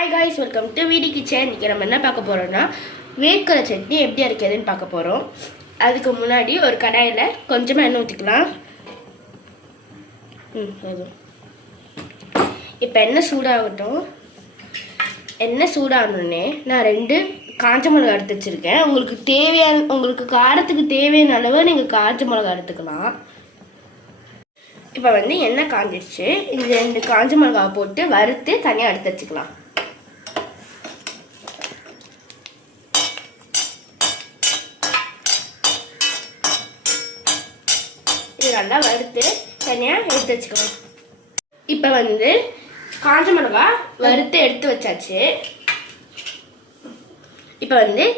Hi guys, welcome to வீடி kitchen. இன்றைக்கி நம்ம என்ன பார்க்க போகிறோம்னா வேர்க்கடலை சட்னி எப்படி அரைக்கிறதுன்னு பார்க்க போகிறோம். அதுக்கு முன்னாடி ஒரு கடாயில் கொஞ்சமாக எண்ணெய் ஊற்றிக்கலாம். அதுவும் இப்போ எண்ணெய் சூடாகட்டும். எண்ணெய் சூடாகணுன்னே நான் 2 காஞ்ச மிளகா எடுத்து வச்சுருக்கேன். உங்களுக்கு காரத்துக்கு தேவையான அளவு நீங்கள் காஞ்ச மிளகா எடுத்துக்கலாம். இப்போ எண்ணெய் காஞ்சிடுச்சு. இது 2 காஞ்ச மிளகாவை போட்டு வறுத்து தனியாக எடுத்து வச்சுக்கலாம். இது நல்லா வறுத்து தனியாக எடுத்து வச்சுக்கலாம். இப்போ காஞ்ச மிளகா வறுத்து எடுத்து வச்சாச்சு. இப்போ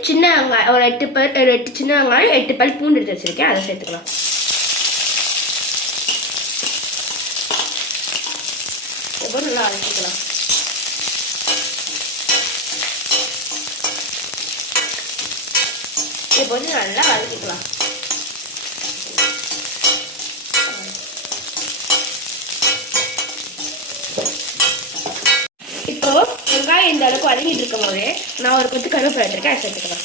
சின்ன வெங்காயம் ஒரு 8 சின்ன வெங்காயம் 8 பல் பூண்டு எடுத்து வச்சிருக்கேன். அதை சேர்த்துக்கலாம். இப்போ நல்லா வதக்கிக்கலாம். இப்போ நல்லா வதக்கிக்கலாம். இப்போ வெங்காயம் இந்த அளவுக்கு வதங்கிட்டு இருக்கும் போது நான் ஒரு கொத்து கருவேப்பிலை எடுத்துருக்கேன். அதை சேர்த்துக்கலாம்.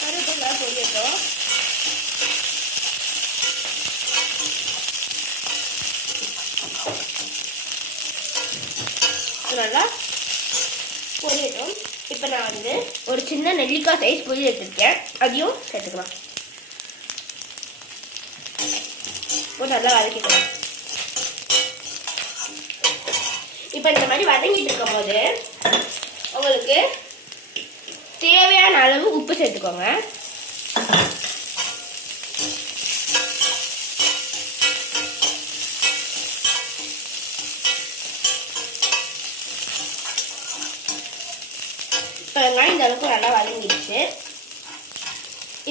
கருவேப்பிலை பொரியட்டும். நல்லா பொரியட்டும். இப்போ நான் ஒரு சின்ன நெல்லிக்காய் சைஸ் பொரியல் எடுத்துருக்கேன். அதையும் சேர்த்துக்கலாம். இப்போ நல்லா வதக்கிக்கலாம். இப்போ இந்த மாதிரி வதங்கிட்டு இருக்கும் போது உங்களுக்கு தேவையான அளவு உப்பு சேர்த்துக்கோங்க. இப்போ வெங்காயம் இந்த அளவுக்கு நல்லா வதங்கிடுச்சு.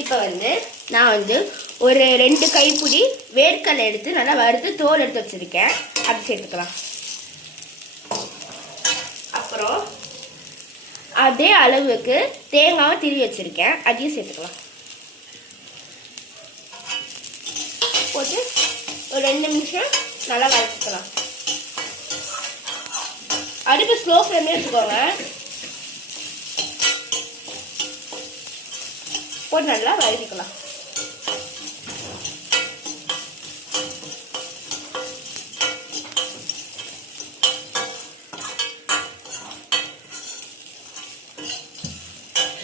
இப்போ நான் ஒரு 2 கைப்பிடி வேர்க்கடலை எடுத்து நல்லா வறுத்து தோல் எடுத்து வச்சிருக்கேன். அது சேர்த்துக்கலாம். அப்புறம் அதே அளவுக்கு தேங்காவை திருவி வச்சிருக்கேன். அதையும் சேர்த்துக்கலாம். போட்டு ஒரு 2 நிமிஷம் நல்லா வதக்கிக்கலாம். அடுப்பு ஸ்லோ ஃப்ளேம்ல வச்சுக்கோங்க. போட்டு நல்லா வதக்கிக்கலாம்.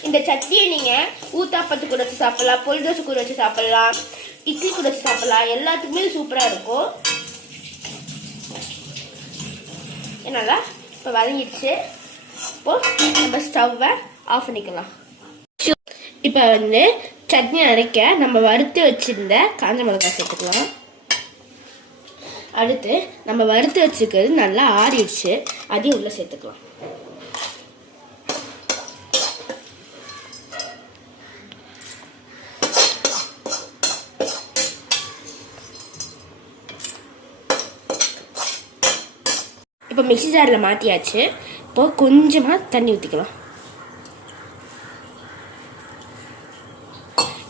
இந்த சட்னியை நீங்கள் ஊத்தாப்பத்து கூட வச்சு சாப்பிடலாம், பொல் தோசை கூட வச்சு சாப்பிடலாம், இட்லி கூட வச்சு சாப்பிடலாம். எல்லாத்துக்குமே சூப்பராக இருக்கும். என்னடா இப்போ வதங்கிடுச்சு. இப்போது நம்ம ஸ்டவ்வை ஆஃப் பண்ணிக்கலாம். இப்போ சட்னி அரைக்க நம்ம வறுத்து வச்சிருந்த காஞ்ச மிளகாய் சேர்த்துக்கலாம். அடுத்து நம்ம வறுத்து வச்சுக்கிறது நல்லா ஆறிடுச்சு. அதையும் உள்ள சேர்த்துக்கலாம். இப்போ மிக்ஸி ஜாரில் மாற்றியாச்சு. இப்போ கொஞ்சமாக தண்ணி ஊற்றிக்கலாம்.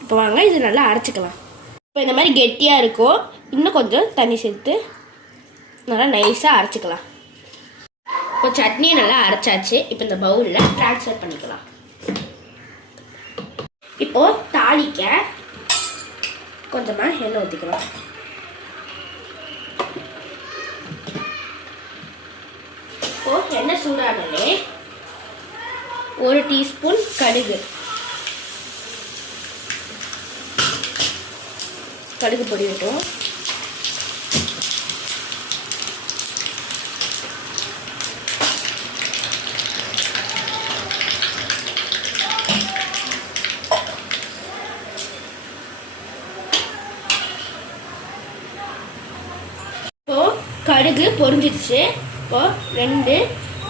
இப்போ வாங்க இது நல்லா அரைச்சிக்கலாம். இப்போ இந்த மாதிரி கெட்டியாக இருக்கும். இன்னும் கொஞ்சம் தண்ணி சேர்த்து நல்லா நைஸாக அரைச்சிக்கலாம். இப்போ சட்னியை நல்லா அரைச்சாச்சு. இப்போ இந்த பவுலில் ட்ரான்ஸ்ஃபர் பண்ணிக்கலாம். இப்போது தாளிக்க கொஞ்சமாக எண்ணெய் ஊற்றிக்கலாம். இப்போது எண்ணெய் சூடானே 1 டீஸ்பூன் கடுகு பொரியட்டும். இப்போ கடுகு பொரிஞ்சிடுச்சு. இப்போ 2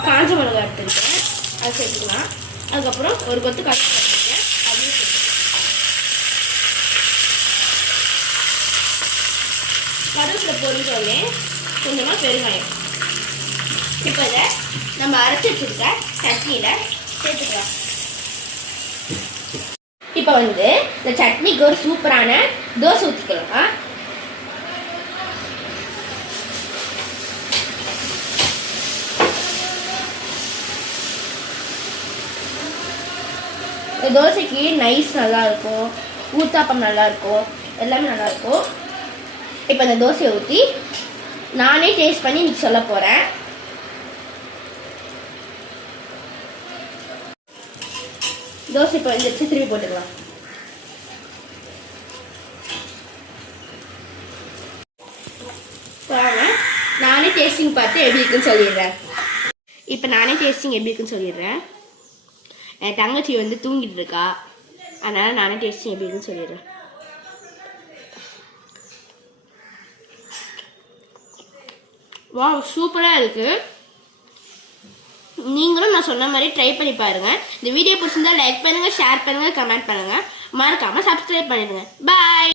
காஞ்ச மிளகாய் எடுத்துருக்கேன். அது சேர்த்துக்கலாம். அதுக்கப்புறம் ஒரு கொத்து கருவேப்பிலை எடுத்துருக்கேன். அதையும் சேர்த்துக்கலாம். கருவேப்பிலை பொரிஞ்சோடனே கொஞ்சமாக பெருங்காயம். இப்போ இதை நம்ம அரைச்சி வச்சுருக்க சட்னியில் சேர்த்துக்கலாம். இப்போ இந்த சட்னிக்கு ஒரு சூப்பரான தோசை ஊற்றிக்கலாம். இந்த தோசைக்கு நைஸ் நல்லாயிருக்கும், ஊத்தாப்பம் நல்லாயிருக்கும், எல்லாமே நல்லாயிருக்கும். இப்போ இந்த தோசையை ஊற்றி நானே டேஸ்ட் பண்ணி இன்னைக்கு சொல்ல போகிறேன். தோசை இப்போ வந்துச்சு, திருப்பி போட்டுக்கலாம். நானே டேஸ்டிங் பார்த்து எப்படி இருக்குன்னு சொல்லிடுறேன். இப்போ நானே டேஸ்டிங் எப்படி இருக்குன்னு சொல்லிடுறேன். என் தங்கச்சி வந்து தூங்கிட்டு இருக்கா, அதனால் நானே டேஸ்டிங் எப்படி இருக்குன்னு சொல்லிடுறேன். வா, சூப்பராக இருக்குது. நீங்களும் நான் சொன்ன மாதிரி ட்ரை பண்ணி பாருங்கள். இந்த வீடியோ பிடிச்சிருந்தா லைக் பண்ணுங்கள், ஷேர் பண்ணுங்கள், கமெண்ட் பண்ணுங்கள். மறக்காமல் சப்ஸ்கிரைப் பண்ணிடுங்க. பாய்.